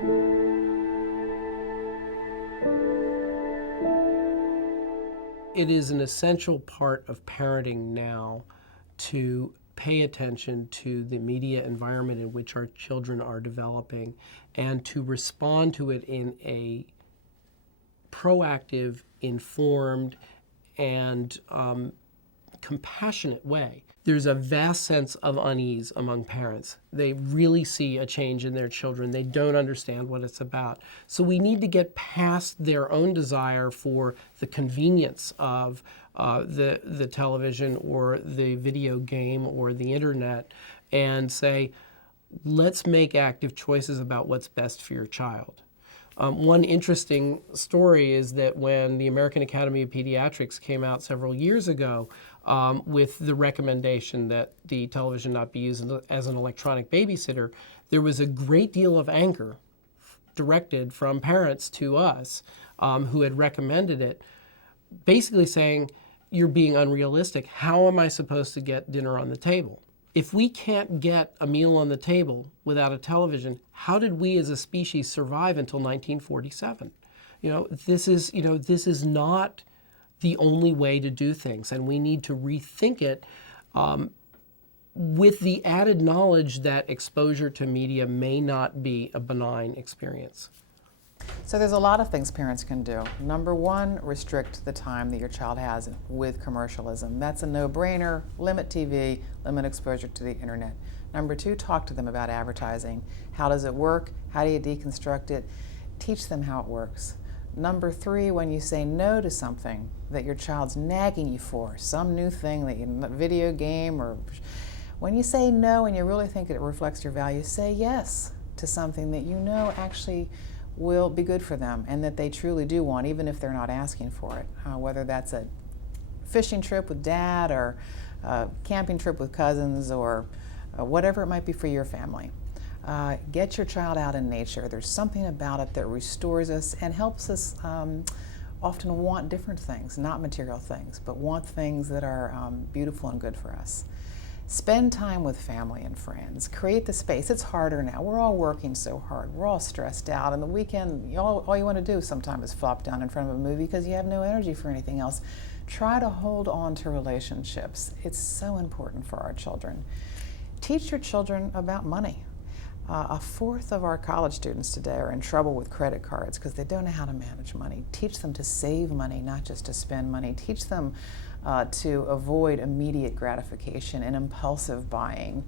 It is an essential part of parenting now to pay attention to the media environment in which our children are developing and to respond to it in a proactive, informed, and compassionate way. There's a vast sense of unease among parents. They really see a change in their children. They don't understand what it's about. So we need to get past their own desire for the convenience of the television or the video game or the internet and say, let's make active choices about what's best for your child. One interesting story is that when the American Academy of Pediatrics came out several years ago with the recommendation that the television not be used as an electronic babysitter, there was a great deal of anger directed from parents to us who had recommended it, basically saying, you're being unrealistic. How am I supposed to get dinner on the table? If we can't get a meal on the table without a television, how did we as a species survive until 1947? This is not the only way to do things, and we need to rethink it with the added knowledge that exposure to media may not be a benign experience. So there's a lot of things parents can do. Number one, restrict the time that your child has with commercialism. That's a no-brainer. Limit TV, limit exposure to the internet. Number two, talk to them about advertising. How does it work? How do you deconstruct it? Teach them how it works. Number three, when you say no to something that your child's nagging you for, some new thing, video game, or when you say no and you really think it reflects your values, say yes to something that you know actually will be good for them and that they truly do want, even if they're not asking for it. Whether that's a fishing trip with dad or a camping trip with cousins or whatever it might be for your family. Get your child out in nature. There's something about it that restores us and helps us often want different things, not material things, but want things that are beautiful and good for us. Spend time with family and friends. Create the space. It's harder now. We're all working so hard. We're all stressed out. And the weekend, all you want to do sometimes is flop down in front of a movie because you have no energy for anything else. Try to hold on to relationships. It's so important for our children. Teach your children about money. A fourth of our college students today are in trouble with credit cards because they don't know how to manage money. Teach them to save money, not just to spend money. Teach them to avoid immediate gratification and impulsive buying,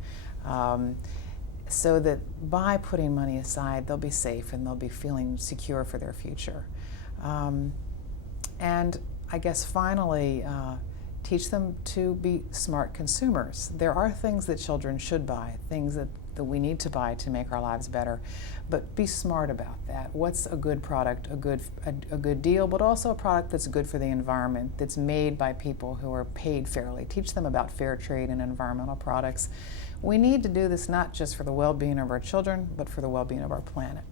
so that by putting money aside, they'll be safe and they'll be feeling secure for their future. And I guess finally, teach them to be smart consumers. There are things that children should buy, things that we need to buy to make our lives better, but be smart about that. What's a good product, a good deal, but also a product that's good for the environment, that's made by people who are paid fairly. Teach them about fair trade and environmental products. We need to do this not just for the well-being of our children, but for the well-being of our planet.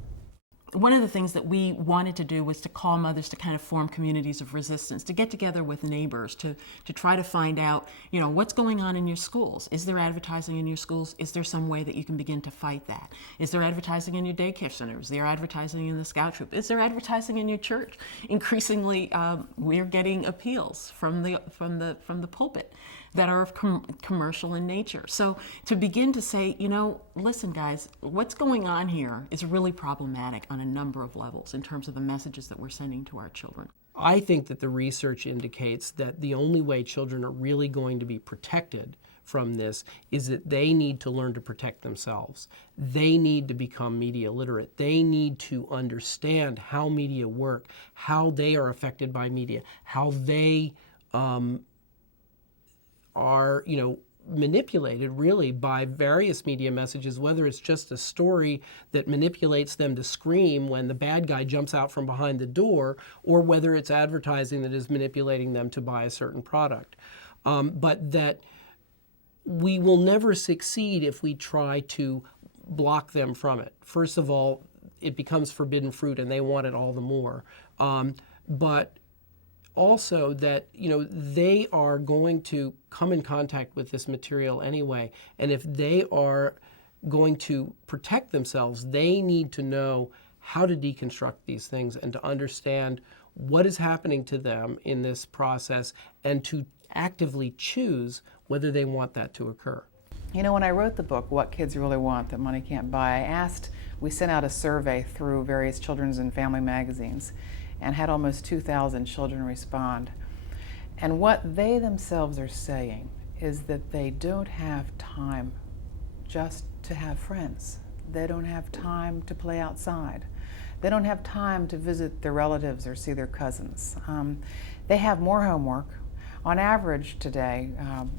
One of the things that we wanted to do was to call mothers to kind of form communities of resistance, to get together with neighbors, to try to find out, what's going on in your schools. Is there advertising in your schools? Is there some way that you can begin to fight that? Is there advertising in your daycare centers? Is there advertising in the scout troop? Is there advertising in your church? Increasingly, we're getting appeals from the pulpit that are commercial in nature. So to begin to say, listen guys, what's going on here is really problematic on a number of levels in terms of the messages that we're sending to our children. I think that the research indicates that the only way children are really going to be protected from this is that they need to learn to protect themselves. They need to become media literate. They need to understand how media work, how they are affected by media, how they are, manipulated really by various media messages, whether it's just a story that manipulates them to scream when the bad guy jumps out from behind the door, or whether it's advertising that is manipulating them to buy a certain product. But that we will never succeed if we try to block them from it. First of all, it becomes forbidden fruit and they want it all the more. But also that they are going to come in contact with this material anyway, and if they are going to protect themselves, they need to know how to deconstruct these things and to understand what is happening to them in this process and to actively choose whether they want that to occur. You know, when I wrote the book, What Kids Really Want That Money Can't Buy, we sent out a survey through various children's and family magazines and had almost 2,000 children respond. And what they themselves are saying is that they don't have time just to have friends. They don't have time to play outside. They don't have time to visit their relatives or see their cousins. They have more homework. On average today,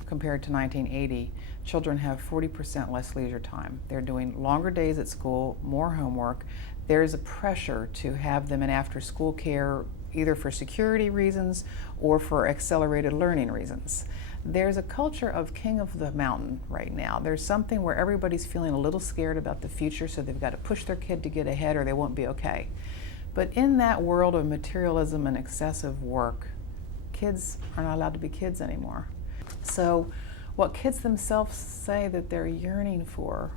compared to 1980, children have 40% less leisure time. They're doing longer days at school, more homework. There's a pressure to have them in after-school care, either for security reasons or for accelerated learning reasons. There's a culture of king of the mountain right now. There's something where everybody's feeling a little scared about the future, so they've got to push their kid to get ahead or they won't be okay. But in that world of materialism and excessive work, kids are not allowed to be kids anymore. So what kids themselves say that they're yearning for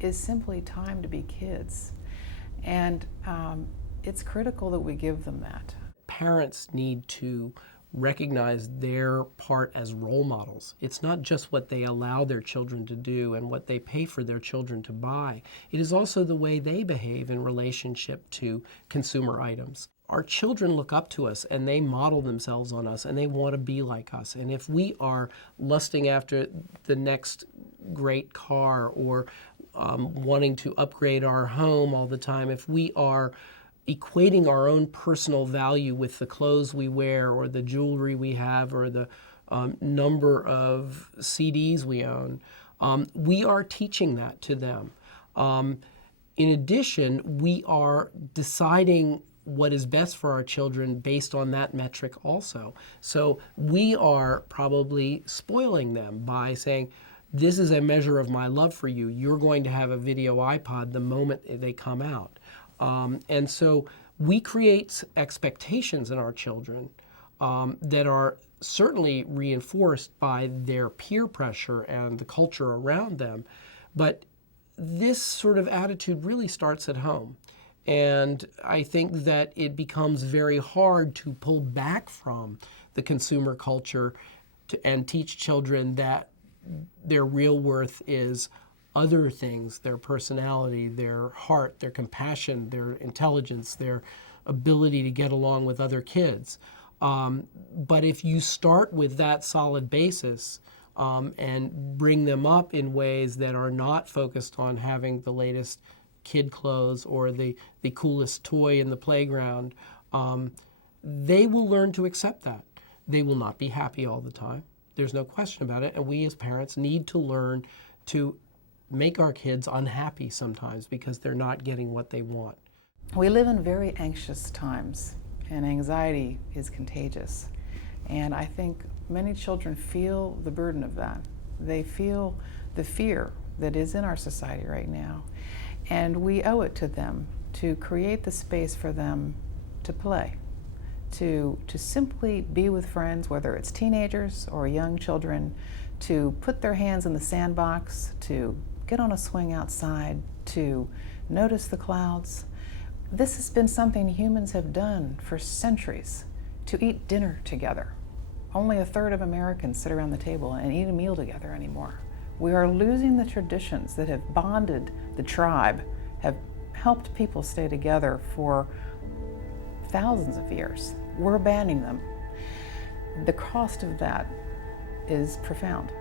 is simply time to be kids. And it's critical that we give them that. Parents need to recognize their part as role models. It's not just what they allow their children to do and what they pay for their children to buy. It is also the way they behave in relationship to consumer items. Our children look up to us and they model themselves on us and they want to be like us. And if we are lusting after the next great car or wanting to upgrade our home all the time, if we are equating our own personal value with the clothes we wear or the jewelry we have or the number of CDs we own, we are teaching that to them. In addition, we are deciding what is best for our children based on that metric also. So we are probably spoiling them by saying, this is a measure of my love for you. You're going to have a video iPod the moment they come out. And so we create expectations in our children that are certainly reinforced by their peer pressure and the culture around them. But this sort of attitude really starts at home. And I think that it becomes very hard to pull back from the consumer culture and teach children that their real worth is other things, their personality, their heart, their compassion, their intelligence, their ability to get along with other kids. But if you start with that solid basis and bring them up in ways that are not focused on having the latest kid clothes or the coolest toy in the playground, they will learn to accept that. They will not be happy all the time. There's no question about it. And we as parents need to learn to make our kids unhappy sometimes because they're not getting what they want. We live in very anxious times, and anxiety is contagious. And I think many children feel the burden of that. They feel the fear that is in our society right now. And we owe it to them to create the space for them to play, to simply be with friends, whether it's teenagers or young children, to put their hands in the sandbox, to get on a swing outside, to notice the clouds. This has been something humans have done for centuries, to eat dinner together. Only a third of Americans sit around the table and eat a meal together anymore. We are losing the traditions that have bonded the tribe, have helped people stay together for thousands of years. We're abandoning them. The cost of that is profound.